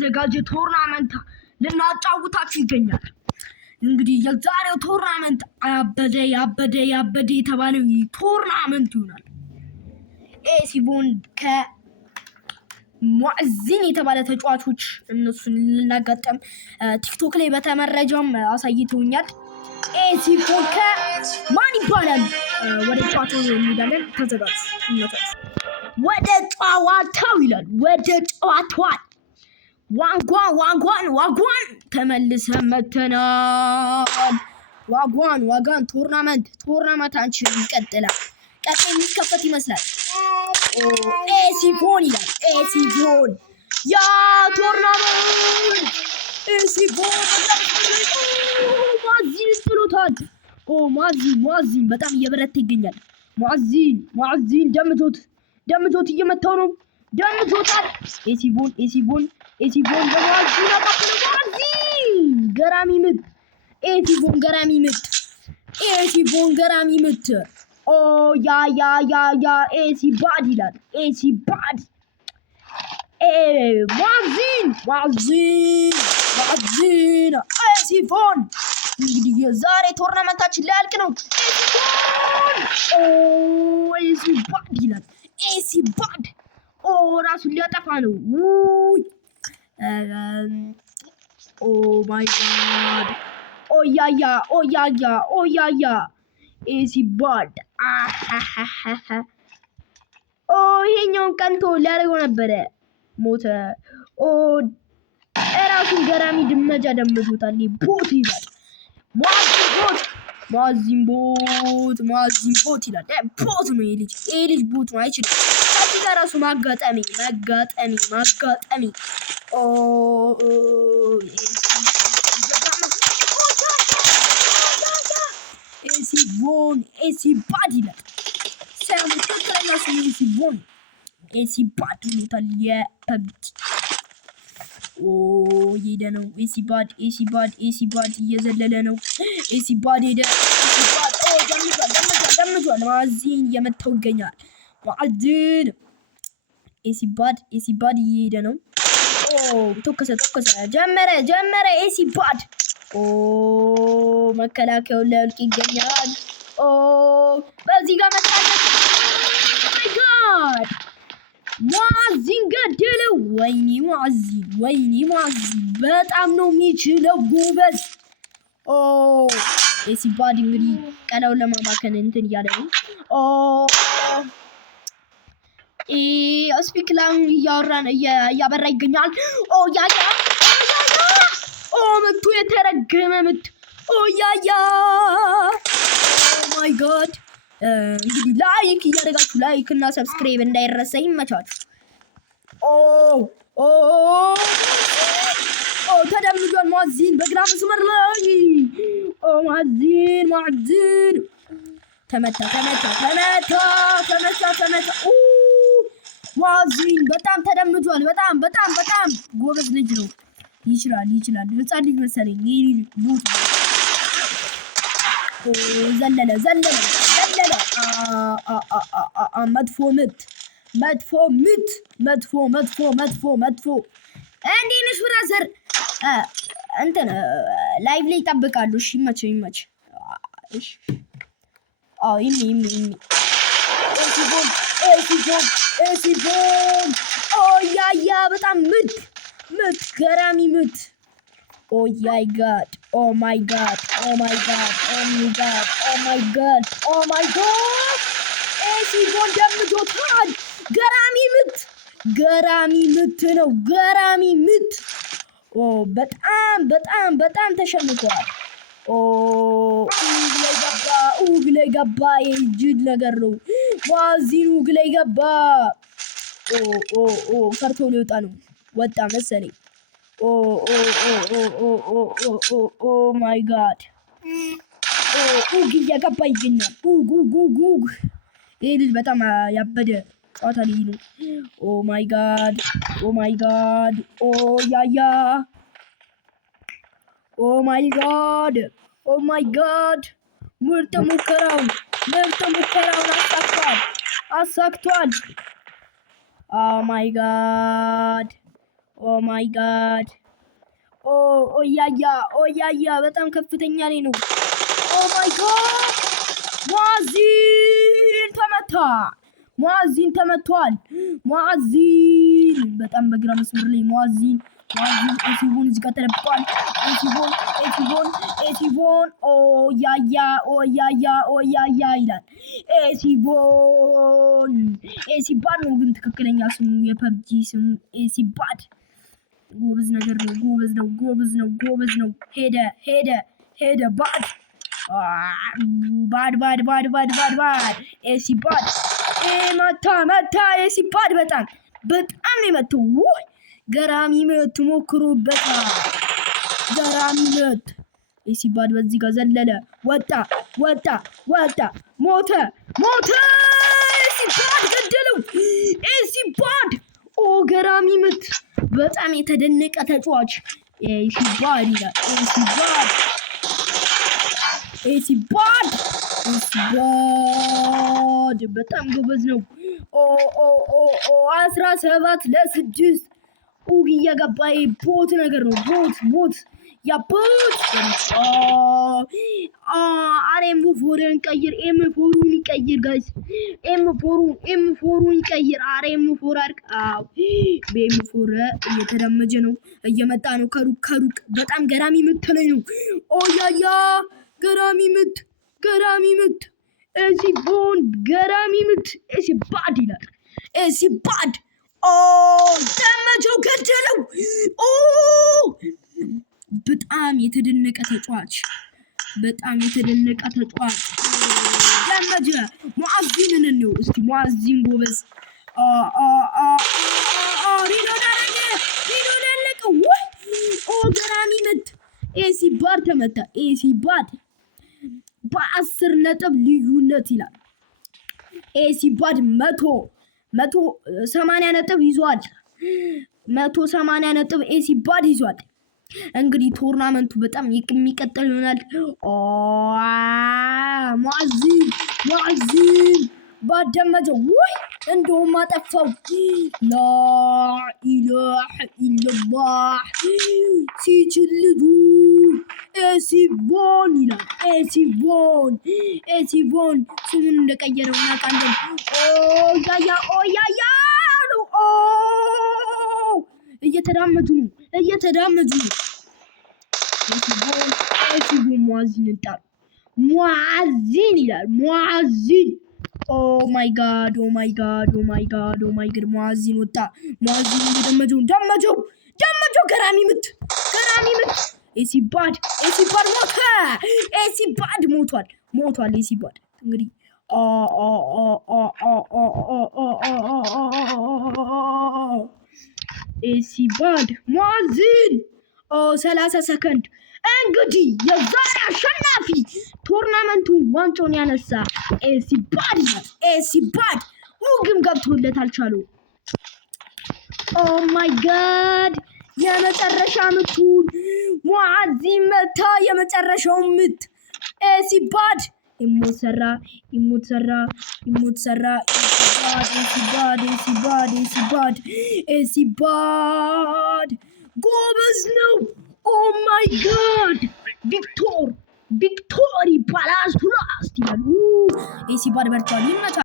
ዘጋጀ ቶርናመንት ልናጫውታችሁ ይገኛል። እንግዲህ የዛሬው ቶርናመንት ያበደ የተባለው ቶርናመንት ይሆናል። ኤሲቦን ከሙአዚን የተባለ ተጫዋቾች እነሱን ልናጋጠም ቲክቶክ ላይ በተመረጃም አሳይተውኛል። ኤሲቦን ከማን ይባላል? ወደ ጨዋታው እንሄዳለን። ተዘጋጁ። ወደ ጨዋታው ይላል። ወደ ጨዋታው ዋጓን ተመልሰን መተናል። ዋጓን ቶርናመንታችን ይቀጥላል። ቀጣይ የሚከፈት ይመስላል። ኤሲቦን ይላል። ኤሲቦን ያ ቶርናመንት ኤሲቦን ሙአዚን ጥሎታል። ሙአዚን በጣም እየበረታ ይገኛል። ሙአዚን ደምቶት እየመታው ነው። ደምቶታል። ኤሲቦን በሙአዚን አቃተለ። ሙአዚን ገራሚ ምት። ኤሲቦን ገራሚ ምት። ኦ ያ ኤሲባድ ይላል። ኤሲባድ ሙአዚን ኤሲቦን እንግዲህ የዛሬ ቶርናመንታችን ሊያልቅ ነው። ኤሲባድ ይላል። ኤሲባድ ራሱን ሊያጠፋ ነው። ኦ ማይ ጋድ ኦያያ ኤሲባድ ይሄኛውን ቀንቶ ሊያደርገው ነበረ። ሞተ። እራሱን ገራሚ ድመጃ ደምቶታል። ቦት ይላል። ሙአዚን ቦት ይላል። ቦት ነው ይሄ ልጅ ቦት ነው። አይችልም። ከዚህ ጋር ራሱ ማጋጠሚ ኤሲባድ ይላል። ሰሙ ትክክለኛ ስሙ ኤሲባድ ይሉታል። የፐብት እየሄደ ነው። ኤሲባድ እየዘለለ ነው። ኤሲባድ ሄደ። ደምቷል። ሙአዚን እየመታው ይገኛል። ሙአዚን ኤሲባድ እየሄደ ነው። ተከሰ ጀመረ። ኤሲባድ መከላከያውን ሊያልቅ ይገኛል። በዚህ ጋር መጣለት። ማይ ጋድ ሙአዚን ገደለው። ወይኔ ሙአዚን በጣም ነው የሚችለው። ጎበዝ። ኤሲባድ እንግዲህ ቀላውን ለማባከን እንትን እያለ ነው። ስፒክላም እያበራ ይገኛል። ምቱ የተረገመ ምት። ማይ ጋድ እንግዲህ ላይክ እያደረጋችሁ ላይክ እና ሰብስክራይብ እንዳይረሳ። ይመቻችሁ። ተደምጇል። ሙአዚን በግራ መስመር ላይ ሙአዚን ተመታ። ሙአዚን በጣም ተደምጇል። በጣም ጎበዝ ልጅ ነው። ይችላል። ህፃን ልጅ መሰለኝ። ይሄ ቡት ዘለለ። መጥፎ እንዴት ነሽ ብራዘር? እንትን ላይቭ ላይ ይጠብቃሉ። እሺ ይመች። እሺ ይሚ ኤሲቦን ኦያያ በጣም ምት ገራሚ ምት። ኦ ማይ ጋድ ኤሲቦን ደምቶታል። ገራሚ ምት ነው። ገራሚ ምት። በጣም ተሸንፏል። ኡግ ላይ ገባ። የጅል ነገር ነው። ሙአዚን ኡግ ላይ ገባ። ፈርቶ ሊወጣ ነው። ወጣ መሰለኝ። ማይ ጋድ ኡግ እየገባ ይገኛል። ኡግ ይሄ ልጅ በጣም ያበደ ጨዋታ ልጅ ነው። ማይ ጋድ ማይ ጋድ ምርጥ ሙከራውን አሳክቷል። ማይ ጋድ ኦ ማይ ጋድ ኦያያ በጣም ከፍተኛ ላይ ነው። ኦ ማይ ጋድ ሙአዚን ተመቷል። ሙአዚን በጣም በግራ መስመር ላይ ሙአዚን ኤሲቦን እዚህ ጋር ተደብቋል። ኤሲቦን ኦያያ ይላል። ኤሲባድ ነው ግን ትክክለኛ ስሙ የፐብጂ ስሙ ኤሲባድ። ጎበዝ ነገር ነው። ጎበዝ ነው። ሄደ ባድ ኤሲባድ መታ ኤሲባድ በጣም ነው የመታው። ገራሚ ምት ሞክሮበታል። ገራሚ ምት ኤሲባድ በዚህ ጋር ዘለለ። ወጣ ሞተ። ኤሲባድ ገደለው። ኤሲባድ ገራሚ ምት በጣም የተደነቀ ተጫዋች ኤሲባድ ይላል። ኤሲባድ በጣም ጎበዝ ነው። 17-6 እየገባ ቦት ነገር ነው። ቦት ኤም4ን ቀይር። ኤም4ን ይቀይር ጋይስ። ኤም4ን ይቀይር። ኤም4 አድርግ። በኤም4 እየተደመጀ ነው። እየመጣ ነው ከሩቅ በጣም ገራሚ ምት ላይ ነው። ኦያያ ገራሚ ምት ኤሲቦን ገራሚ ምት ኤሲባድ ይላል። ኤሲባድ ደመጀው ገደለው። በጣም የተደነቀ ተጫዋች ደመጀ። ሙአዚንን ነው እስቲ ሙአዚን ጎበዝ። ሪሎድ አለቀው። ገራሚ ምት ኤሲባድ ተመታ። ኤሲባድ በ10 ነጥብ ልዩነት ይላል። ኤሲባድ 180 ነጥብ ይዟል። 180 ነጥብ ኤሲባድ ይዟል። እንግዲህ ቶርናመንቱ በጣም የሚቀጥል ይሆናል። ሙአዚን ባደመጀው እንደውም አጠፋው። ላኢላሀ ኢላላህ ሲችል ልጁ ኤሲቦን ይላል። ኤሲቦን ስሙን እንደቀየረው እናውቃለን። ኦያያ ነው። እየተዳመጁ ነው። ኤሲቦን ሙአዚንን ጣሉ። ሙአዚን ይላል። ሙአዚን ኦ ማይ ጋድ ሙአዚን ወጣ። ሙአዚን ደመጀው። ገራሚ ምት ኤሲባድ ሞተ። ኤሲባድ ሞቷል። ኤሲባድ እንግዲህ ኤሲባድ ሙአዚን 30 ሰከንድ እንግዲህ የዛሬ አሸናፊ ቶርናመንቱን ዋንጫውን ያነሳ ኤሲባድ ግን ገብቶለት አልቻለው። ኦ ማይ ጋድ የመጨረሻ ምቱን ሙአዚን መታ። የመጨረሻው ምት ኤሲባድ ኢሞት ሰራ። ኤሲባድ ጎበዝ ነው። ኦ ማይ ጋድ ቪክቶር ይባላል። ኤሲባድ በርቷል። ይመቻል።